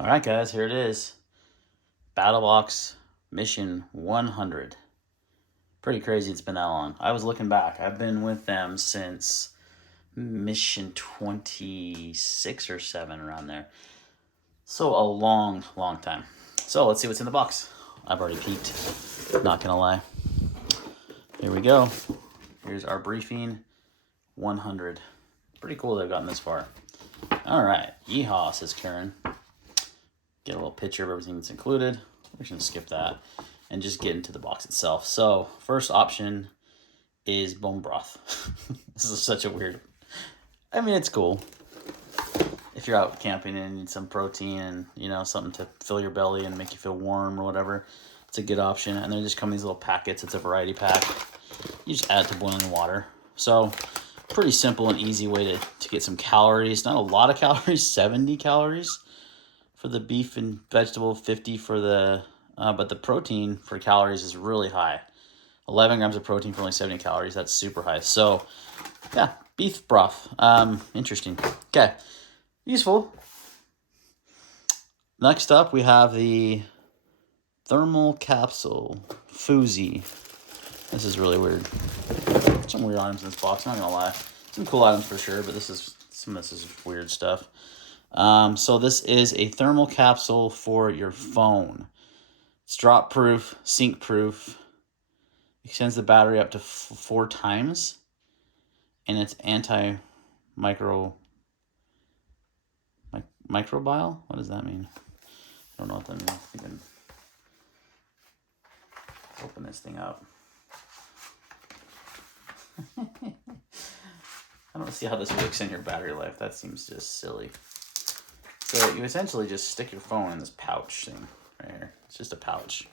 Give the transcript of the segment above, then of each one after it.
All right, guys, here it is. Battlebox Mission 100. Pretty crazy it's been that long. I was looking back. I've been with them since Mission 26 or 7, around there. So a long, long time. So let's see what's in the box. I've already peeked. Not gonna lie. Here we go. Here's our briefing 100. Pretty cool they've gotten this far. All right. Yeehaw, says Karen. Get a little picture of everything that's included. We're just gonna skip that and just get into the box itself. So first option is bone broth. This is such a weird, I mean, it's cool. If you're out camping and need some protein and, something to fill your belly and make you feel warm or whatever, it's a good option. And they just come in these little packets. It's a variety pack. You just add it to boiling water. So pretty simple and easy way to get some calories. Not a lot of calories, 70 calories for the beef and vegetable, 50 for the, but the protein for calories is really high. 11 grams of protein for only 70 calories. That's super high. So yeah, beef broth. Interesting. Okay. Useful. Next up, we have the thermal capsule Foozy. This is really weird. Some weird items in this box, not gonna lie. Some cool items for sure, but some of this is weird stuff. So this is a thermal capsule for your phone. It's drop proof, sink proof. Extends the battery up to 4 times, and it's anti-microbial. What does that mean? I don't know what that means. I can open this thing up. I don't see how this works in your battery life. That seems just silly. So you essentially just stick your phone in this pouch thing right here. It's just a pouch.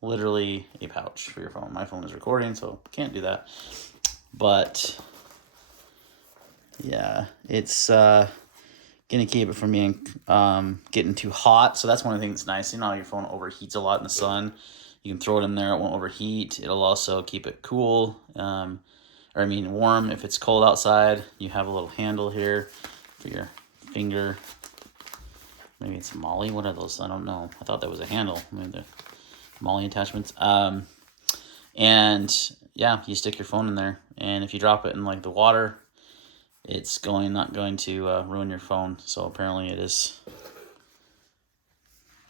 Literally a pouch for your phone. My phone is recording, so can't do that. But yeah, it's gonna keep it from being getting too hot. So that's one of the things that's nice. You know how your phone overheats a lot in the sun. You can throw it in there, it won't overheat. It'll also keep it cool. Warm if it's cold outside. You have a little handle here for your finger. Maybe it's Molly. What are those? I don't know. I thought that was a handle. Maybe the Molly attachments. And yeah, you stick your phone in there, and if you drop it in like the water, it's not going to ruin your phone. So apparently it is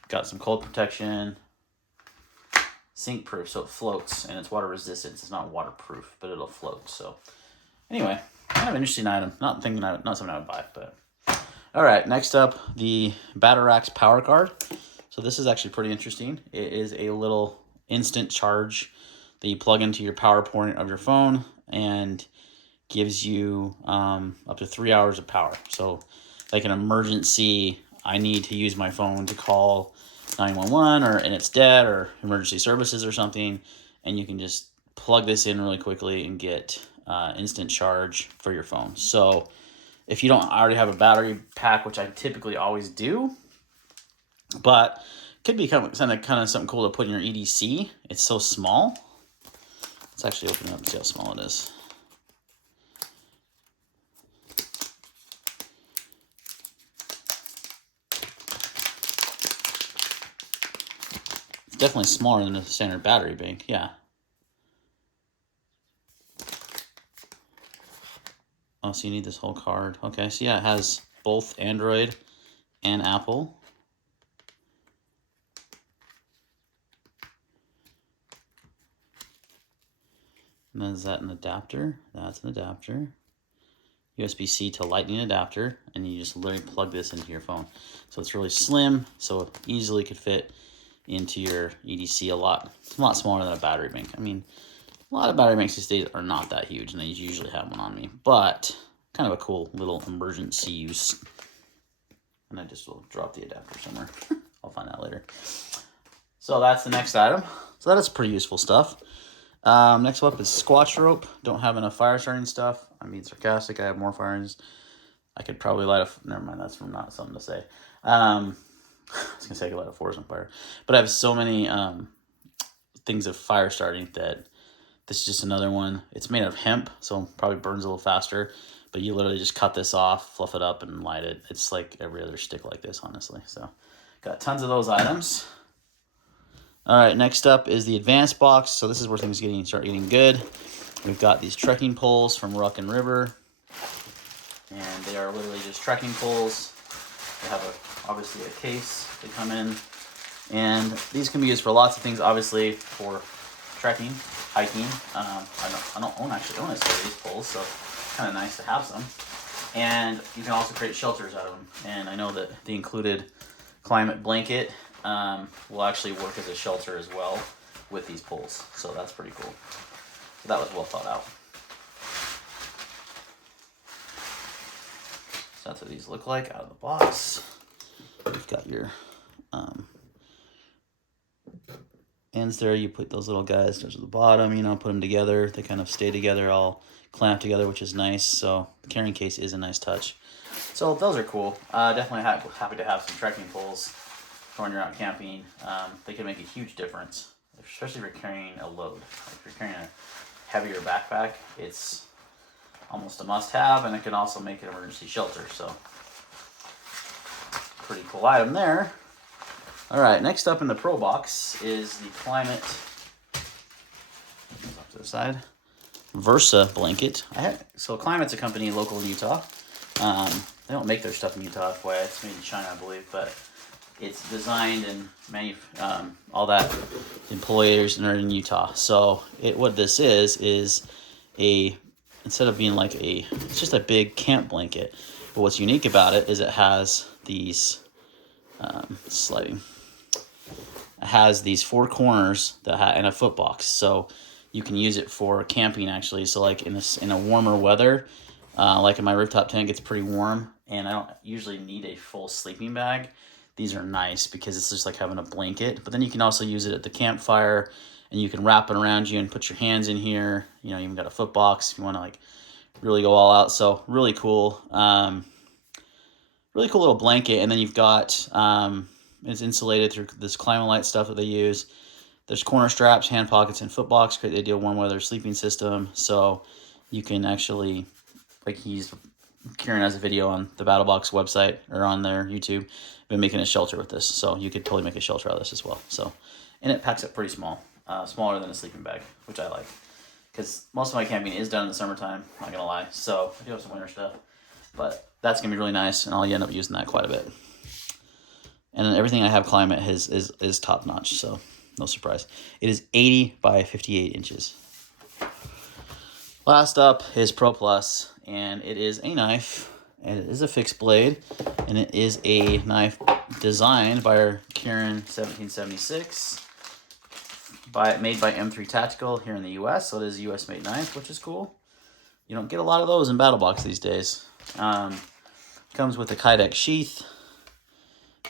got some cold protection, sink proof, so it floats, and it's water resistant. It's not waterproof, but it'll float. So anyway, kind of an interesting item. Not something I would buy, but all right. Next up, the Battlbox power card. So this is actually pretty interesting. It is a little instant charge that you plug into your power point of your phone and gives you up to 3 hours of power. So like an emergency, I need to use my phone to call 911 and it's dead, or emergency services or something, and you can just plug this in really quickly and get instant charge for your phone. So if you don't already have a battery pack, which I typically always do, but could be kind of something cool to put in your EDC. It's so small. Let's actually open it up and see how small it is. It's definitely smaller than a standard battery bank, yeah. Oh, so you need this whole card. Okay, so yeah, it has both Android and Apple. And then is that an adapter? That's an adapter. USB-C to lightning adapter, and you just literally plug this into your phone. So it's really slim, so it easily could fit into your EDC It's a lot smaller than a battery bank. I mean, a lot of battery banks these days are not that huge, and I usually have one on me, but kind of a cool little emergency use. And I just will drop the adapter somewhere. I'll find out later. So that's the next item. So that is pretty useful stuff. Next up is squash rope. Don't have enough fire starting stuff. I'm being sarcastic. I have more firings. I could probably light never mind, that's not something to say. I was gonna say I could light a forest on fire, but I have so many things of fire starting that this is just another one. It's made out of hemp, so probably burns a little faster, But you literally just cut this off, fluff it up, and light it. It's like every other stick like this, honestly. So got tons of those items. All right, next up is the advanced box. So this is where things start getting good. We've got these trekking poles from Ruck and River, and they are literally just trekking poles. They have obviously a case they come in, and these can be used for lots of things. Obviously for trekking, hiking. I don't actually own a set of these poles, so it's kind of nice to have some. And you can also create shelters out of them. And I know that the included climate blanket will actually work as a shelter as well with these poles. So that's pretty cool. So that was well thought out. So that's what these look like out of the box. You've got your ends there. You put those little guys to the bottom, put them together. They kind of stay together, all clamped together, which is nice. So the carrying case is a nice touch. So those are cool. Definitely happy to have some trekking poles for when you're out camping. They can make a huge difference, especially if you're carrying a load. If you're carrying a heavier backpack, it's almost a must-have, and it can also make an emergency shelter. So pretty cool item there. All right, next up in the Pro Box is the Climate, off to the side, Versa blanket. So Climate's a company local in Utah. They don't make their stuff in Utah, FYI. It's made in China, I believe, but it's designed and all that employers are in Utah. So what this is instead of being like it's just a big camp blanket. But what's unique about it is it has these sliding. It has these 4 corners and a foot box, so you can use it for camping actually. So like in a warmer weather, like in my rooftop tent, it's pretty warm, and I don't usually need a full sleeping bag. These are nice because it's just like having a blanket. But then you can also use it at the campfire, and you can wrap it around you and put your hands in here. You even got a foot box if you want to like really go all out. So really cool. Really cool little blanket. And then you've got it's insulated through this Climalite stuff that they use. There's corner straps, hand pockets, and foot box. Create the ideal warm weather sleeping system. So you can actually, like Kieran has a video on the Battlebox website or on their YouTube, been making a shelter with this. So you could totally make a shelter out of this as well. So, and it packs up pretty small, smaller than a sleeping bag, which I like. Because most of my camping is done in the summertime, not gonna lie. So I do have some winter stuff, but that's gonna be really nice, and I'll end up using that quite a bit. And then everything I have Climate is top notch, so no surprise. It is 80 by 58 inches. Last up is Pro Plus, and it is a knife, and it is a fixed blade, and it is a knife designed by our Kieran 1776. Made by M3 Tactical here in the U.S., so it is a U.S. made knife, which is cool. You don't get a lot of those in Battlebox these days. Comes with a Kydex sheath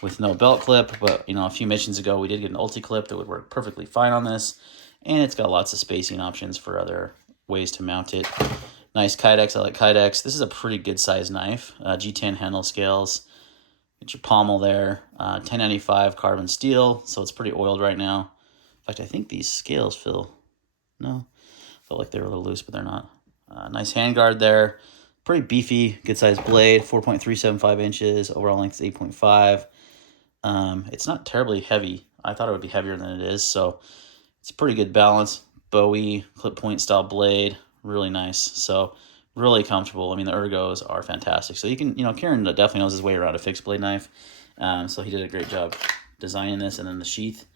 with no belt clip, but a few missions ago we did get an ulti clip that would work perfectly fine on this, and it's got lots of spacing options for other ways to mount it. Nice Kydex. I like Kydex. This is a pretty good size knife. G10 handle scales. Get your pommel there. 1095 carbon steel, so it's pretty oiled right now. In fact, I think these scales felt like they were a little loose, but they're not. Nice handguard there. Pretty beefy, good size blade. 4.375 inches. Overall length is 8.5. It's not terribly heavy. I thought it would be heavier than it is, so it's pretty good balance. Bowie clip point style blade, really nice. So really comfortable. I mean, the ergos are fantastic. So you can, Kieran definitely knows his way around a fixed blade knife. So he did a great job designing this, and then the sheath.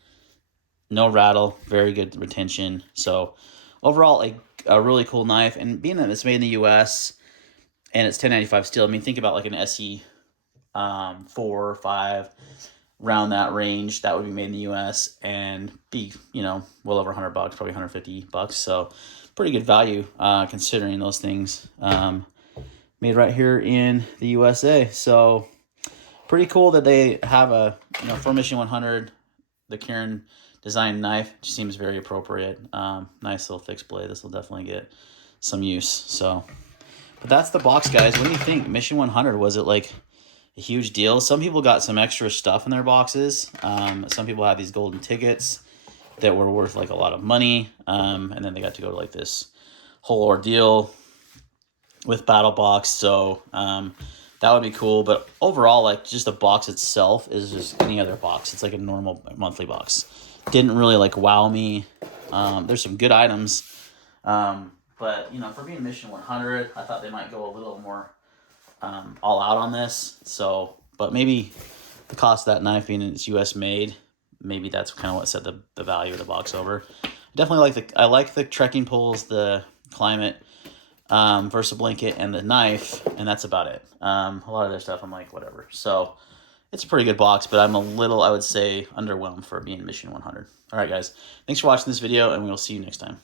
No rattle, very good retention. So overall, a really cool knife. And being that it's made in the U.S. and it's 1095 steel, I mean, think about like an SE 4 or 5, around that range. That would be made in the U.S. and be, well over $100, probably $150. So pretty good value considering those things. Made right here in the USA. So pretty cool that they have for Mission 100, the Kieran design knife. Just seems very appropriate. Nice little fixed blade. This will definitely get some use. So, but that's the box, guys. What do you think? Mission 100, was it like a huge deal? Some people got some extra stuff in their boxes. Some people had these golden tickets that were worth like a lot of money. And then they got to go to like this whole ordeal with Battlebox, so that would be cool. But overall, like, just the box itself is just any other box. It's like a normal monthly box. Didn't really like wow me. There's some good items, but you know, for being Mission 100, I thought they might go a little more all out on this. So, but maybe the cost of that knife being it's U.S. made, maybe that's kind of what set the value of the box over. Definitely I like the trekking poles, the climate versus blanket, and the knife, and that's about it. A lot of their stuff I'm like, whatever. So it's a pretty good box, but I'm a little, I would say, underwhelmed for being Mission 100. All right, guys. Thanks for watching this video, and we'll see you next time.